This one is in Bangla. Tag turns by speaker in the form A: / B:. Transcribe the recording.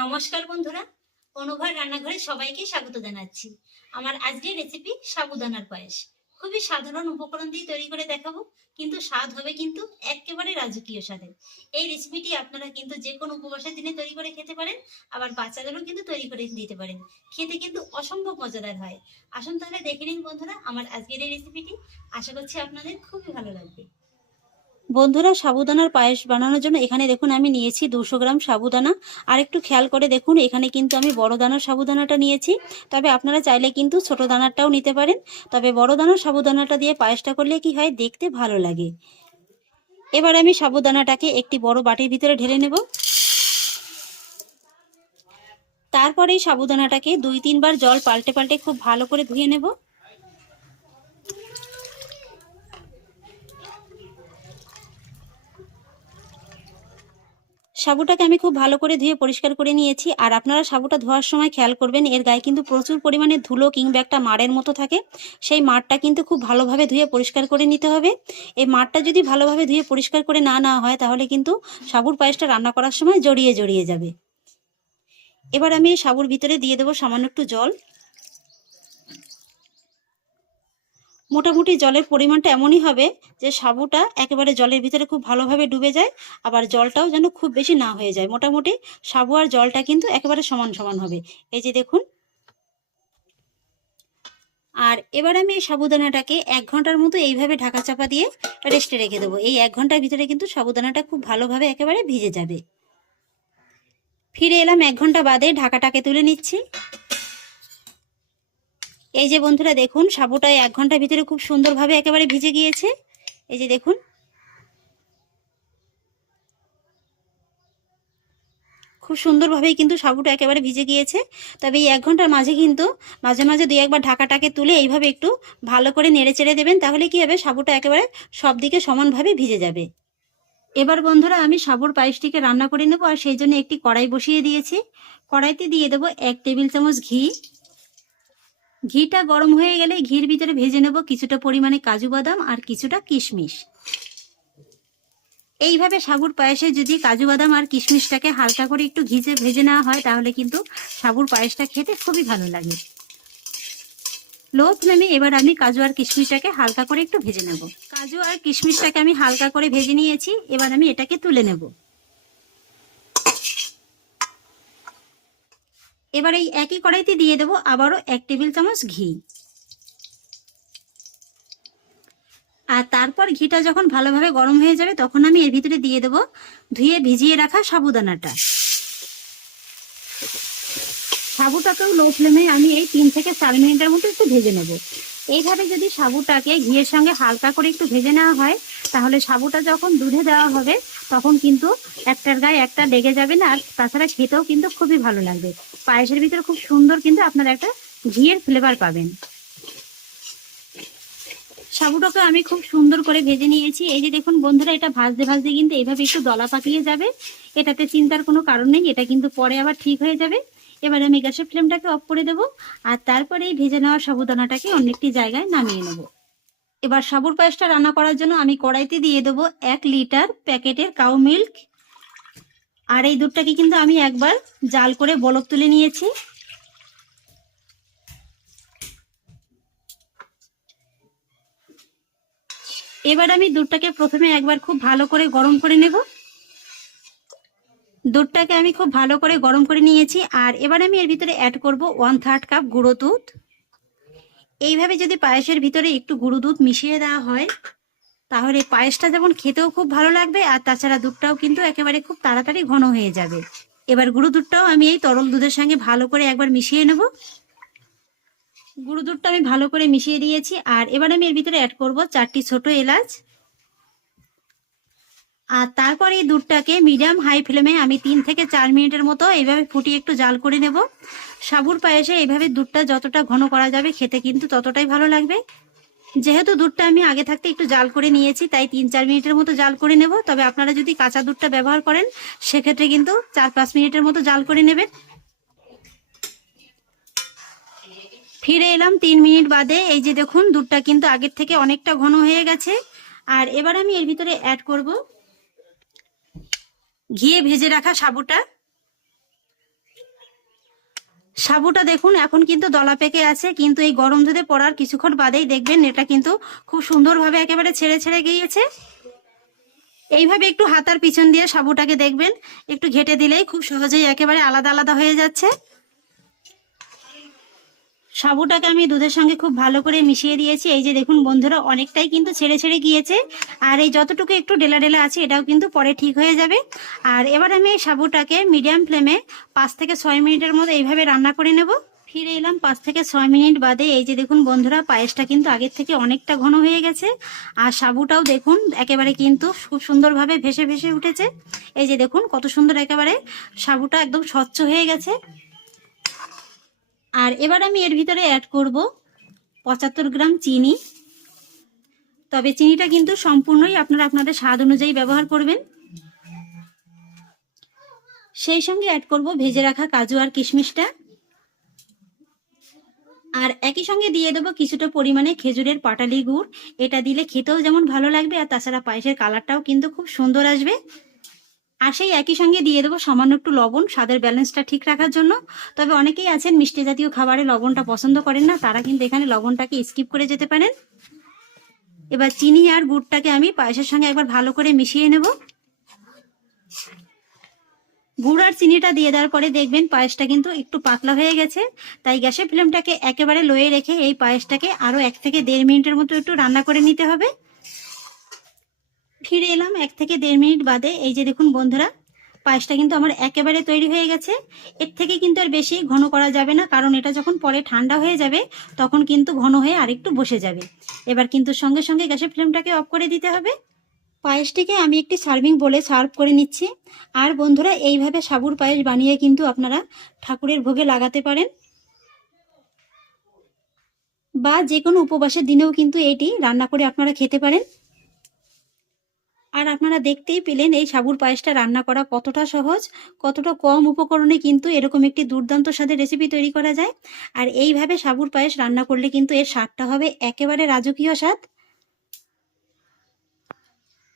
A: নমস্কার বন্ধুরা অনুভার রান্নাঘরে সবাইকে স্বাগত জানাচ্ছি। আমার আজকের রেসিপি সাবুদানার পায়েস। খুবই সাধারণ উপকরণ দিয়ে তৈরি করে দেখাবো, কিন্তু স্বাদ হবে কিন্তু একেবারে রাজকীয় স্বাদের এই রেসিপিটি আপনারা কিন্তু যে কোনো উপবাসের দিনে তৈরি করে খেতে পারেন, আবার বাচ্চাদেরও কিন্তু তৈরি করে দিতে পারেন। খেতে কিন্তু অসম্ভব মজাদার হয়। আসুন তাহলে দেখে নিন বন্ধুরা, আমার আজকের এই রেসিপিটি আশা করছি আপনাদের খুবই ভালো লাগবে। বন্ধুরা, সাবুদানার পায়েস বানানোর জন্য এখানে দেখুন আমি নিয়েছি দুশো গ্রাম সাবুদানা। আর একটু খেয়াল করে দেখুন, এখানে কিন্তু আমি বড় দানার সাবুদানাটা নিয়েছি। তবে আপনারা চাইলে কিন্তু ছোট দানারটাও নিতে পারেন। তবে বড় দানার সাবুদানাটা দিয়ে পায়েসটা করলে কি হয়, দেখতে ভালো লাগে। এবার আমি সাবুদানাটাকে একটি বড় বাটির ভিতরে ঢেলে নেব। তারপরে সাবুদানাটাকে দুই তিনবার জল পাল্টে পাল্টে খুব ভালো করে ধুয়ে নেব। সাবুটাকে আমি খুব ভালো করে ধুয়ে পরিষ্কার করে নিয়েছি। আর আপনারা সাবুটা ধোয়ার সময় খেয়াল করবেন, এর গায়ে কিন্তু প্রচুর পরিমাণে ধুলো কিংবা একটা মাড়ের মতো থাকে। সেই মাঠটা কিন্তু খুব ভালোভাবে ধুয়ে পরিষ্কার করে নিতে হবে। এই মাঠটা যদি ভালোভাবে ধুয়ে পরিষ্কার করে না নেওয়া হয়, তাহলে কিন্তু সাবুর পায়েসটা রান্না করার সময় জড়িয়ে জড়িয়ে যাবে। এবার আমি এই সাবুর ভিতরে দিয়ে দেবো সামান্য একটু জল। মোটামুটি জলের পরিমাণটা এমনই হবে যে সাবুটা একেবারে জলের ভিতরে খুব ভালোভাবে ডুবে যায়, আবার জলটাও যেন খুব বেশি না হয়ে যায়। মোটামুটি সাবু আর জলটা কিন্তু একেবারে সমান সমান হবে। এই যে দেখুন। আর এবার আমি এই সাবুদানাটাকে এক ঘণ্টার মতো এইভাবে ঢাকা চাপা দিয়ে রেস্টে রেখে দেবো। এই এক ঘণ্টার ভিতরে কিন্তু সাবুদানাটা খুব ভালোভাবে একেবারে ভিজে যাবে। ফিরে এলাম এক ঘণ্টা বাদে ঢাকাটাকে তুলে নিচ্ছি। এই যে বন্ধুরা দেখুন, সাবুটা এক ঘণ্টার ভিতরে খুব সুন্দরভাবে একেবারে ভিজে গিয়েছে। এই যে দেখুন। খুব সুন্দরভাবেই কিন্তু সাবুটা একেবারে ভিজে গিয়েছে। তবে এই এক ঘণ্টার মাঝে কিন্তু মাঝে মাঝে দুই একবার ঢাকাটাকে তুলে এইভাবে একটু ভালো করে নেড়ে চেড়ে দেবেন, তাহলে কি হবে? সাবুটা একেবারে সব দিকে সমানভাবে ভিজে যাবে। এবার বন্ধুরা আমি সাবুর পায়েসটিকে রান্না করে নেব, আর সেই জন্য একটি কড়াই বসিয়ে দিয়েছি। কড়াইতে দিয়ে দেবো এক টেবিল চামচ ঘি। ঘিটা গরম হয়ে গেলে ঘির ভিতরে ভেজে নেব কিছুটা পরিমাণে কাজু বাদাম আর কিছুটা কিশমিশ। এইভাবে সাবুর পায়েসে যদি কাজু বাদাম আর কিশমিশটাকে হালকা করে একটু ঘিজে ভেজে নেওয়া হয়, তাহলে কিন্তু সাবুর পায়েসটা খেতে খুবই ভালো লাগে। লো ফ্লেমে এবার আমি কাজু আর কিশমিশটাকে হালকা করে একটু ভেজে নেব। কাজু আর কিশমিশটাকে আমি হালকা করে ভেজে নিয়েছি, এবার আমি এটাকে তুলে নেব। এবার এই একই কড়াইতে দিয়ে দেবো আবারও এক টেবিল চামচ ঘি। আর তারপর ঘিটা যখন ভালোভাবে গরম হয়ে যাবে, তখন আমি এর ভিতরে দিয়ে দেবো ধুয়ে ভিজিয়ে রাখা সাবুদানাটা। সাবুটাকেও লো ফ্লেমে আমি এই তিন থেকে চার মিনিটের মতো একটু ভেজে নেব। এইভাবে যদি সাবুটাকে ঘিয়ের সঙ্গে হালকা করে একটু ভেজে নেওয়া হয় তাহলে সাবুটা যখন দুধে দেওয়া হবে, তখন কিন্তু একটার গায়ে একটা লেগে যাবে না, আর তাছাড়া খেতেও কিন্তু খুবই ভালো লাগবে। পায়েসের ভিতরে খুব সুন্দর কিন্তু আপনারা একটা ঘিয়ের ফ্লেভার পাবেন। সাবুটাকে আমি খুব সুন্দর করে ভেজে নিয়েছি। এই যে দেখুন বন্ধুরা, এটা ভাজতে ভাজতে কিন্তু এইভাবে একটু দলা পাকিয়ে যাবে। এটাতে চিন্তার কোনো কারণ নেই, এটা কিন্তু পরে আবার ঠিক হয়ে যাবে। এবার আমি গ্যাসের ফ্লেমটাকে অফ করে দেবো, আর তারপরে এই ভেজে নেওয়া সাবুদানাটাকে অন্য একটি জায়গায় নামিয়ে নেব। এবার সাবুর পায়েসটা রান্না করার জন্য আমি কড়াইতে দিয়ে দেবো এক লিটার প্যাকেটের কাউ মিল্ক আর এই দুধটাকে কিন্তু আমি একবার জাল করে বলক তুলে নিয়েছি। এবার আমি দুধটাকে প্রথমে একবার খুব ভালো করে গরম করে নেব। দুধটাকে আমি খুব ভালো করে গরম করে নিয়েছি। আর এবার আমি এর ভিতরে অ্যাড করব ওয়ান থার্ড কাপ গুঁড়ো দুধ। এইভাবে যদি পায়েসের ভিতরে একটু গুঁড়ো দুধ মিশিয়ে দেওয়া হয়, তাহলে পায়েসটা যেমন খেতেও খুব ভালো লাগবে আর তাছাড়া দুধটাও কিন্তু একেবারে খুব তাড়াতাড়ি ঘন হয়ে যাবে। এবার গুঁড়ো দুধটাও আমি এই তরল দুধের সঙ্গে ভালো করে একবার মিশিয়ে নেব। গুঁড়ো দুধটা আমি ভালো করে মিশিয়ে দিয়েছি আর এবার আমি এর ভিতরে অ্যাড করব চারটি ছোট এলাচ। আর তারপর এই দুধটাকে মিডিয়াম হাই ফ্লেমে আমি তিন থেকে চার মিনিটের মতো এইভাবে ফুটিয়ে একটু জাল করে নেব। সাবুর পায়েসে এইভাবে দুধটা যতটা ঘন করা যাবে খেতে কিন্তু ততটাই ভালো লাগবে। যেহেতু দুধটা আমি আগে থাকতে একটু জাল করে নিয়েছি, তাই তিন চার মিনিটের মতো জাল করে নেব। তবে আপনারা যদি কাঁচা দুধটা ব্যবহার করেন, সেক্ষেত্রে কিন্তু চার পাঁচ মিনিটের মতো জাল করে নেবেন। ফিরে এলাম তিন মিনিট বাদে। এই যে দেখুন, দুধটা কিন্তু আগের থেকে অনেকটা ঘন হয়ে গেছে। আর এবার আমি এর ভিতরে অ্যাড করব। ঘিয়ে ভেজে রাখা সাবুটা। সাবুটা দেখুন, এখন কিন্তু দলা পেকে আছে, কিন্তু এই গরম দুধে পড়ার কিছুক্ষণ বাদেই দেখবেন এটা কিন্তু খুব সুন্দরভাবে একেবারে ছেড়ে ছেড়ে গিয়েছে। এইভাবে একটু হাতার পিছন দিয়ে সাবুটাকে দেখবেন, একটু ঘেটে দিলেই খুব সহজেই একেবারে আলাদা আলাদা হয়ে যাচ্ছে। সাবুটাকে আমি দুধের সঙ্গে খুব ভালো করে মিশিয়ে দিয়েছি। এই যে দেখুন বন্ধুরা, অনেকটাই কিন্তু ছেড়ে ছেড়ে গিয়েছে। আর এই যতটুকু একটু ডেলা ডেলা আছে, এটাও কিন্তু পরে ঠিক হয়ে যাবে। আর এবার আমি এই সাবুটাকে মিডিয়াম ফ্লেমে পাঁচ থেকে ছয় মিনিটের মতো এইভাবে রান্না করে নেব। ফিরে এলাম পাঁচ থেকে ছয় মিনিট বাদে এই যে দেখুন বন্ধুরা, পায়েসটা কিন্তু আগের থেকে অনেকটা ঘন হয়ে গেছে। আর সাবুটাও দেখুন একেবারে কিন্তু খুব সুন্দরভাবে ভেসে ভেসে উঠেছে। এই যে দেখুন কত সুন্দর একেবারে সাবুটা একদম স্বচ্ছ হয়ে গেছে। আর এবার আমি এর ভিতরে অ্যাড করব পঁচাত্তর গ্রাম চিনি। তবে চিনিটা কিন্তু সম্পূর্ণই আপনারা আপনাদের স্বাদ অনুযায়ী ব্যবহার করবেন। সেই সঙ্গে অ্যাড করব ভেজে রাখা কাজু আর কিশমিশটা। আর একই সঙ্গে দিয়ে দেবো কিছুটা পরিমাণে খেজুরের পাটালি গুড়। এটা দিলে খেতেও যেমন ভালো লাগবে আর তাছাড়া পায়েসের কালারটাও কিন্তু খুব সুন্দর আসবে। আর সেই একই সঙ্গে দিয়ে দেবো সামান্য একটু লবণ, স্বাদের ব্যালেন্সটা ঠিক রাখার জন্য। তবে অনেকেই আছেন মিষ্টি জাতীয় খাবারে লবণটা পছন্দ করেন না, তারা কিন্তু এখানে লবণটাকে স্কিপ করে যেতে পারেন। এবার চিনি আর গুড়টাকে আমি পায়েসের সঙ্গে একবার ভালো করে মিশিয়ে নেব। গুড় আর চিনিটা দিয়ে দেওয়ার পরে দেখবেন পায়েসটা কিন্তু একটু পাতলা হয়ে গেছে, তাই গ্যাসের ফ্লেমটাকে একেবারে লোয়ে রেখে এই পায়েসটাকে আরও এক থেকে দেড় মিনিটের মতো একটু রান্না করে নিতে হবে। ফিরে এলাম এক থেকে দেড় মিনিট বাদে। এই যে দেখুন বন্ধুরা, পায়েসটা কিন্তু আমার একেবারে তৈরি হয়ে গেছে। এর থেকে কিন্তু আর বেশি ঘন করা যাবে না, কারণ এটা যখন পরে ঠান্ডা হয়ে যাবে, তখন কিন্তু ঘন হয়ে আরেকটু বসে যাবে। এবার কিন্তু সঙ্গে সঙ্গে গ্যাসের ফ্লেমটাকে অফ করে দিতে হবে। পায়েসটিকে আমি একটি সার্ভিং বলে সার্ভ করে নিচ্ছি। আর বন্ধুরা, এইভাবে সাবুর পায়েস বানিয়ে কিন্তু আপনারা ঠাকুরের ভোগে লাগাতে পারেন। বা যে কোনো উপবাসের দিনেও কিন্তু এটি রান্না করে আপনারা খেতে পারেন। আপনারা দেখতেই পেলেন এই সাবুর পায়েসটা রান্না করা কতটা সহজ, কতটা কম উপকরণে কিন্তু এরকম একটি দুর্দান্ত স্বাদের রেসিপি তৈরি করা যায়। আর এইভাবে সাবুর পায়েস রান্না করলে কিন্তু এর স্বাদটা হবে একেবারে রাজকীয় স্বাদ।